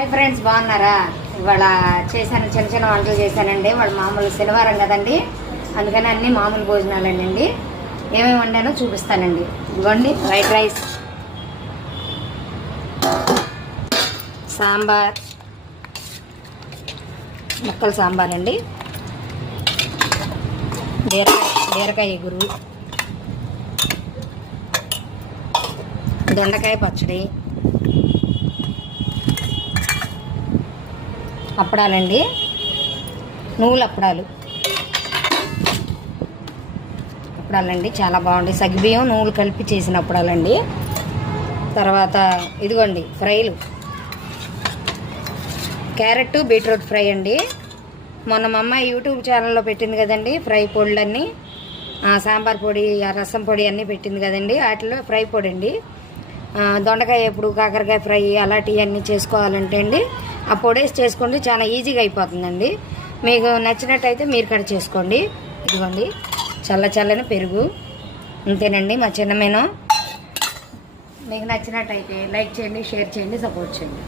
Hi friends, బాగున్నారా? ఇవాళ చేశాను, చిన్న చిన్న వంటలు చేశానండి. వాళ్ళు మామూలు శనివారం కదండి, అందుకని అన్నీ మామూలు భోజనాలండి. ఏమేమి వండానో చూపిస్తానండి. ఇదిగోండి, వైట్ రైస్, సాంబార్, ముక్కల సాంబార్ అండి, బీరకాయ ఎగురు, దొండకాయ పచ్చడి, అప్పడాలండి, నువ్వుల అప్పడాలండి, చాలా బాగుంటాయి. సగ్గుబియ్యం నువ్వులు కలిపి చేసిన అప్పడాలండి. తర్వాత ఇదిగోండి ఫ్రైలు, క్యారెట్ బీట్రూట్ ఫ్రై అండి. మొన్న మా అమ్మాయి యూట్యూబ్ ఛానల్లో పెట్టింది కదండి, ఫ్రై పొడులన్నీ, సాంబార్ పొడి, రసం పొడి అన్నీ పెట్టింది కదండి. వాటిలో ఫ్రై పొడి అండి. దొండకాయ ఎప్పుడు కాకరకాయ ఫ్రై అలాంటివన్నీ చేసుకోవాలంటే అండి ఆ పొడేసి చేసుకోండి, చాలా ఈజీగా అయిపోతుందండి. మీకు నచ్చినట్టయితే మీరు కూడా చేసుకోండి. ఇదిగోండి చల్లని పెరుగు, అంతేనండి మా చిన్న మెను. మీకు నచ్చినట్టయితే లైక్ చేయండి, షేర్ చేయండి, సపోర్ట్ చేయండి.